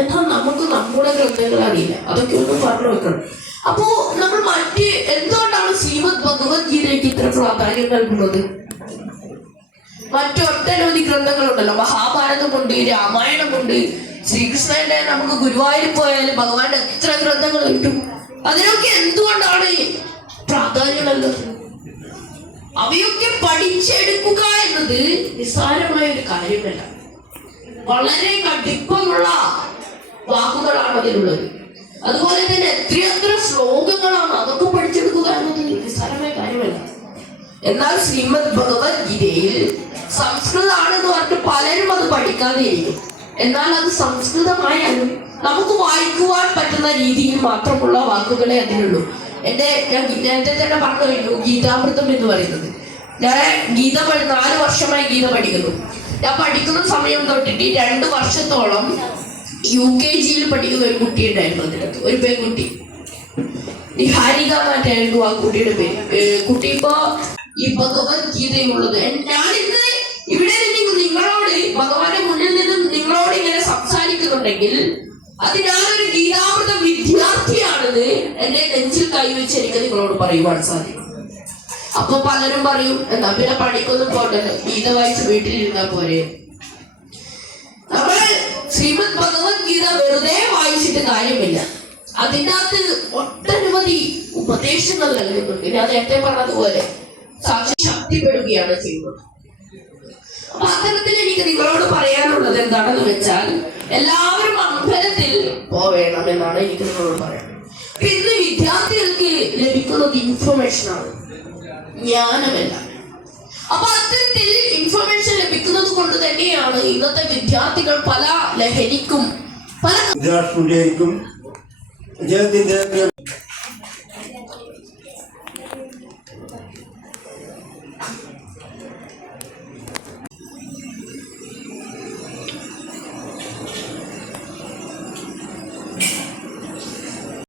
എന്നാൽ നമുക്ക് നമ്മുടെ ഗ്രന്ഥങ്ങൾ അറിയില്ല. അതൊക്കെ ഒന്ന് പറഞ്ഞു വെക്കണം. അപ്പോ നമ്മൾ മറ്റ് എന്തുകൊണ്ടാണ് ശ്രീമദ് ഭഗവത്ഗീതയ്ക്ക് ഇത്ര പ്രാധാന്യം നൽകുന്നത്? മറ്റൊട്ടനവധി ഗ്രന്ഥങ്ങളുണ്ടല്ലോ. മഹാഭാരതമുണ്ട്, രാമായണമുണ്ട്, ശ്രീകൃഷ്ണന്റെ നമുക്ക് ഗുരുവായൂർ പോയാലും ഭഗവാന്റെ എത്ര ഗ്രന്ഥങ്ങൾ കിട്ടും. അതിനൊക്കെ എന്തുകൊണ്ടാണ് പ്രാധാന്യം നൽകുന്നത്? അവയൊക്കെ പഠിച്ചെടുക്കുക എന്നത് നിസ്സാരമായ ഒരു കാര്യമല്ല. വളരെ കടുപ്പമുള്ള വാക്കുകളാണ് അതിലുള്ളത്. അതുപോലെ തന്നെ എത്രയെത്ര ശ്ലോകങ്ങളാണ്, അതൊക്കെ പഠിച്ചെടുക്കുക എന്നത് നിസ്സാരമായ കാര്യമല്ല. എന്നാൽ ശ്രീമദ് ഭഗവത്ഗീതയിൽ സംസ്കൃതമാണെന്ന് പറഞ്ഞിട്ട് പലരും അത് പഠിക്കാതെ ഇരിക്കും. എന്നാൽ അത് സംസ്കൃതമായാലും നമുക്ക് വായിക്കുവാൻ പറ്റുന്ന രീതിയിൽ മാത്രമുള്ള വാക്കുകളെ അതിനുള്ളൂ. ഞാൻ നേരത്തെ തന്നെ പറഞ്ഞു കഴിഞ്ഞു, ഗീതാമൃതം എന്ന് പറയുന്നത്. ഞാൻ 4 വർഷമായി ഗീത പഠിക്കുന്നു. ഞാൻ പഠിക്കുന്ന സമയം തൊട്ടിട്ട് 2 വർഷത്തോളം UKG പഠിക്കുന്ന ഒരു കുട്ടി ഉണ്ടായിരുന്നു. അതിനകത്ത് ഒരു പെൺകുട്ടി, നിഹാരിക എന്നായിരുന്നു ആ കുട്ടിയുടെ പേര്. കുട്ടി ഇപ്പൊ ഈ ഭഗവത്ഗീതയുള്ളത്. ഞാൻ ഇന്ന് ഇവിടെ നിങ്ങളോട് ഭഗവാന്റെ മുന്നിൽ നിന്നും നിങ്ങളോട് ഇങ്ങനെ സംസാരിക്കുന്നുണ്ടെങ്കിൽ അത് ഞാനൊരു ഗീതാമൃത വിദ്യാർത്ഥിയാണെന്ന് എന്റെ നെഞ്ചിൽ കൈവച്ച് എനിക്ക് നിങ്ങളോട് പറയുവാൻ സാധിക്കും. അപ്പൊ പലരും പറയും, എന്നാ പിന്നെ പഠിക്കൊന്നും പോട്ടല്ലോ, ഗീത വായിച്ച് വീട്ടിലിരുന്നാൽ പോരെ. നമ്മൾ ശ്രീമദ് ഭഗവത്ഗീത വെറുതെ വായിച്ചിട്ട് കാര്യമില്ല. അതിൻ്റെ അകത്ത് ഒട്ടനവധി ഉപദേശങ്ങൾ നൽകുന്നുണ്ട്. ഞാൻ നേരത്തെ പറഞ്ഞതുപോലെ സാക്ഷി ശക്തിപ്പെടുകയാണ് ചെയ്യുന്നത്. അപ്പൊ അത്തരത്തിൽ എനിക്ക് നിങ്ങളോട് പറയാനുള്ളത് എന്താണെന്ന് വെച്ചാൽ, എല്ലാവരും അമ്പലത്തിൽ പോവേണം എന്നാണ് എനിക്ക് നിങ്ങളോട് പറയാൻ. ഇന്ന് വിദ്യാർത്ഥികൾക്ക് ലഭിക്കുന്നത് ഇൻഫർമേഷനാണ്, ജ്ഞാനമല്ല. അപ്പൊ അത്തരത്തിൽ ഇൻഫർമേഷൻ ലഭിക്കുന്നത് കൊണ്ട് തന്നെയാണ് ഇന്നത്തെ വിദ്യാർത്ഥികൾ പല ലഹരിക്കും പല